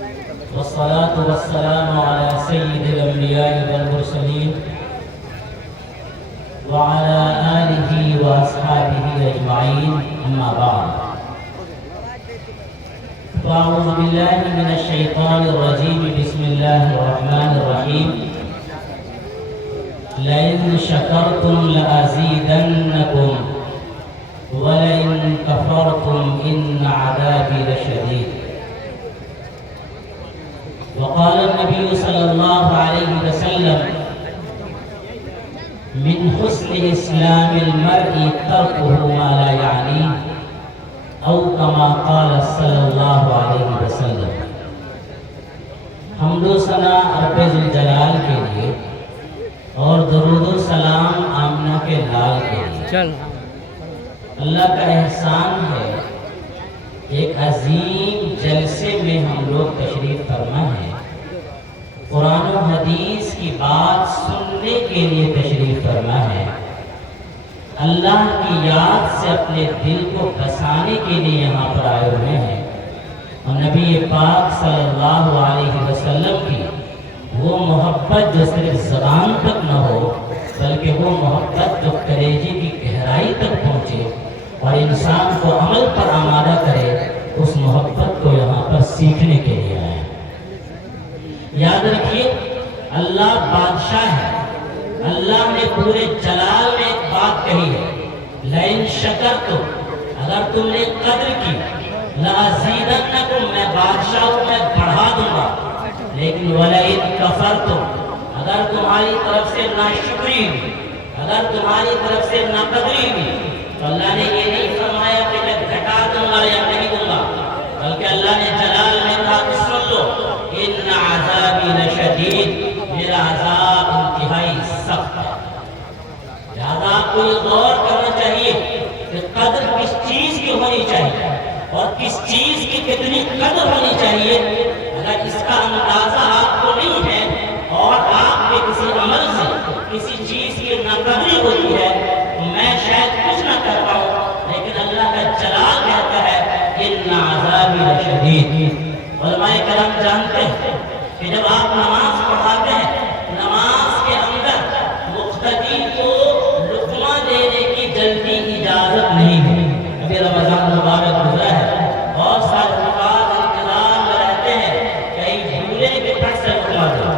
والصلاة والسلام على سيد الأنبياء والمرسلين وعلى آله وأصحابه أجمعين أما بعد فأعوذ بالله من الشيطان الرجيم بسم الله الرحمن الرحيم لئن شكرتم لأزيدنكم ولئن كفرتم إن عذابي لشديد وقال النبي صلى الله عليه وسلم من حسن إسلام المرء تركه ما لا يعنيه او كما قال صلی اللہ علیہ وسلم۔ حمد و ثنا رب ذوالجلال کے لیے اور درود و سلام آمنہ کے لال کے لیے۔ اللہ کا احسان ہے ایک عظیم جلسے میں ہم لوگ تشریف فرما ہیں، قرآن و حدیث کی بات سننے کے لیے تشریف فرما ہے، اللہ کی یاد سے اپنے دل کو بسانے کے لیے یہاں پر آئے ہوئے ہیں، اور نبی پاک صلی اللہ علیہ وسلم کی وہ محبت جو صرف زبان تک نہ ہو بلکہ وہ محبت جو کلیجے کی گہرائی تک پہنچے اور انسان کو عمل پر آمادہ کرے، اس محبت کو یہاں پر سیکھنے کے لیے آئے ہیں۔ یاد رکھیے اللہ بادشاہ ہے، اللہ نے پورے جلال میں ایک بات کہی ہے، لئن شکرتم، اگر تم نے قدر کی، لأزیدنکم، میں بادشاہ ہوں، میں بڑھا دوں گا، لیکن ولئن کفرتم، اگر تمہاری طرف سے ناشکری ہوئی، اگر تمہاری طرف سے ناقدری ہوئی، تو اللہ نے یہ نہیں فرمایا کہ میں گھٹا دوں گا یا نہیں دوں گا، بلکہ اللہ نے جلال میں کہا کہ سن لو، ان عذابی لشدید، میرا عذاب انتہائی سخت ہے۔ لہذا آپ کو یہ غور کرنا چاہیے کہ قدر کس چیز کی ہونی چاہیے اور کس چیز کی کتنی قدر ہونی چاہیے۔ اگر اس کا اندازہ آپ کو نہیں ہے اور آپ کے کسی عمل سے کسی چیز کی ناقدری ہوتی ہے تو میں شاید کچھ نہ کر پاؤں، لیکن اللہ کا جلال کہتا ہے ان عذابی لشدید۔ علماء کرام جانتے ہیں کہ جب آپ نماز پڑھاتے ہیں، نماز کے اندر مقتدی کو لقمہ دینے کی جلدی اجازت نہیں ہے۔ ابھی رمضان مبارک گزرا ہے، بہت سارے افراد انتظار میں رہتے ہیں کہیں بھولے کے پھٹ سے لقمہ دو۔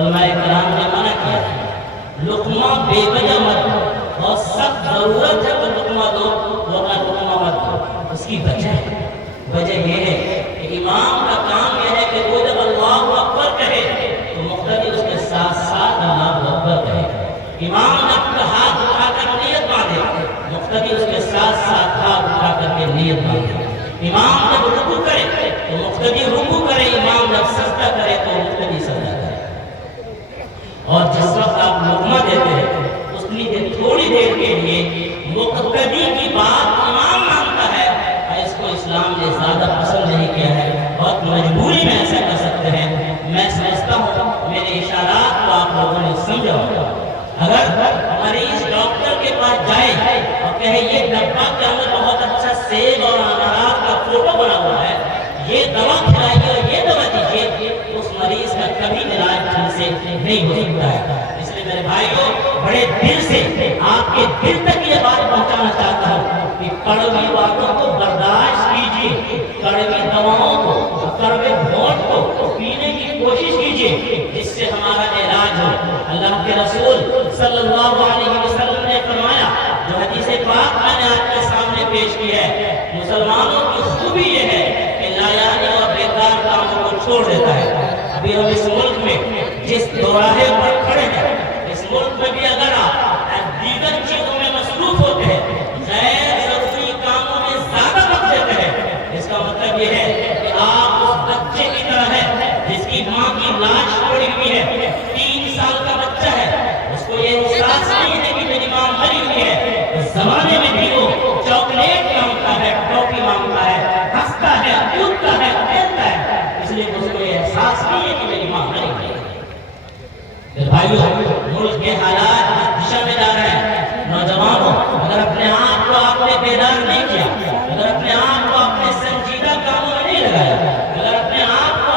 علماء کرام نے منع کیا ہے، لقمہ بے وجہ مت دو، اور سخت ضرورت ہے تو لقمہ دو، ورنہ لقمہ مت دو۔ اس کی وجہ یہ ہے کہ امام کا کام یہ ہے کہ وہ جب اللہ اکبر کہے تو مقتدی اس کے ساتھ ساتھ اللہ اکبر کہے۔ امام جب ہاتھ اٹھا کر نیت باندھے، مقتدی اس کے ساتھ ساتھ ہاتھ اٹھا کر کے نیت باندھے۔ امام جب رکوع کرے تو مقتدی رکوع کرے، امام جب سجدہ کرے تو مقتدی سجدہ کرے۔ اور جس وقت آپ لقمہ دیتے ہیں اتنی دیر تھوڑی دیر کے لیے مقتدی کی بات امام مانتا ہے، اور اس کو اسلام نے زیادہ پسند نہیں کیا ہے، بہت مجبوری میں ایسا کر سکتے ہیں۔ میں سمجھتا ہوں میرے اشارات کو آپ لوگوں نے سمجھا ہوگا۔ اگر مریض ڈاکٹر کے پاس جائے اور کہے یہ ڈبہ کے اندر بہت اچھا سیب اور انارات کا فوٹو بنا ہوا ہے، یہ دوا کھلائیے اور یہ دوا دیجیے، اس مریض کا کبھی علاج ٹھیک سے نہیں ہو سکتا ہے۔ اس لیے میرے بھائیوں، بڑے دل سے آپ کے دل تک یہ بات پہنچانا چاہتا ہوں کہ کڑوی باتوں کو برداشت کیجیے، کڑوی دواؤں کو، کڑوے گھونٹ کو پینے کی کوشش کیجیے جس سے ہمارا علاج ہو۔ اللہ کے رسول صلی اللہ علیہ وسلم نے فرمایا، جو حدیث پاک میں نے آپ کے سامنے پیش کی ہے، مسلمانوں کی خوبی یہ ہے کہ لایانی اور بیکار کاموں کو چھوڑ دیتا ہے۔ ابھی ہم اس ملک میں جس دوراہے پر کھڑے ہیں، اس ملک میں بھی اگر آپ دیگر چیزوں میں مصروف ہوتے ہیں، غیر ضروری کاموں میں زیادہ وقت دیتے ہیں، اس کا مطلب یہ ہے کہ آپ اس بچے کی طرح ہیں جس کی ماں کی لاش پڑی ہوئی ہے، 3 سال کا بچہ ہے، اس کو یہ احساس نہیں ہے کہ میری ماں مری ہوئی ہے۔ اس زمانے میں بھی وہ چاکلیٹ مانگتا ہے، ٹوپی مانگتا ہے، ہنستا ہے، کودتا ہے، کھیلتا ہے، اس لیے اس کو یہ احساس نہیں ہے کہ میری ماں مری ہوئی ہے۔ پھر بھائیو، ملک کے حالات اس دشا میں جا رہے ہیں۔ نوجوانوں، اگر اپنے آپ کو آپ نے بیدار نہیں کیا، اگر اپنے آپ کو اپنے سنجیدہ کاموں میں نہیں لگایا، اگر اپنے آپ کو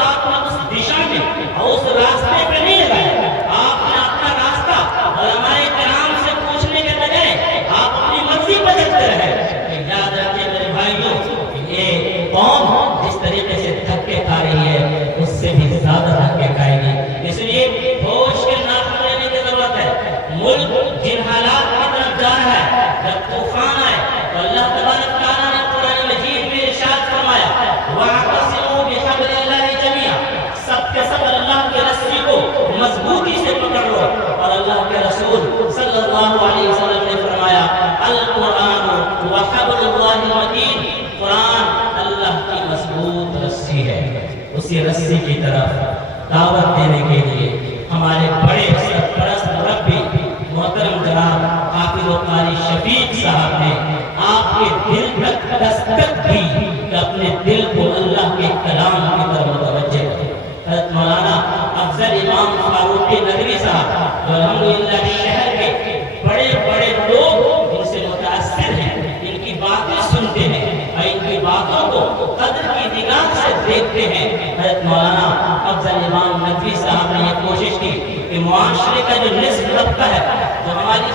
مضبوط رسی ہے، اسی رسی کی طرف دعوت دینے کے لیے ہمارے بڑے سرپرست مربی محترم جناب حافظ و قاری شفیق صاحب نے آپ کے دل تک دستک دی کہ اپنے دل کو اللہ کے کلام کی طرف متوجہ کریں۔ حضرت مولانا افضل امام فاروق ندوی صاحب جو الحمدللہ شہر کے بڑے بڑے لوگ ان سے متاثر ہیں، ان کی باتیں سنتے ہیں اور ان کی باتوں کو قدر کی نگاہ سے دیکھتے ہیں۔ حضرت مولانا افضل امام ندوی صاحب نے یہ کوشش کی کہ معاشرے کا جو نصف طبقہ ہے، جو ہماری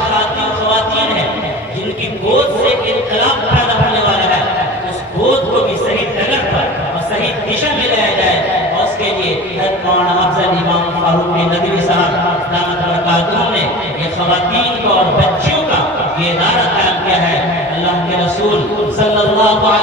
خواتین ہیں جن کی گود سے انقلاب پیدا ہونے والا ہے، اس گود کو بھی صحیح ڈگر پر اور صحیح دشا میں لایا جائے، اور اس کے لیے حضرت مولانا افضل امام فاروق ندوی صاحب دامت برکاتہ نے یہ خواتین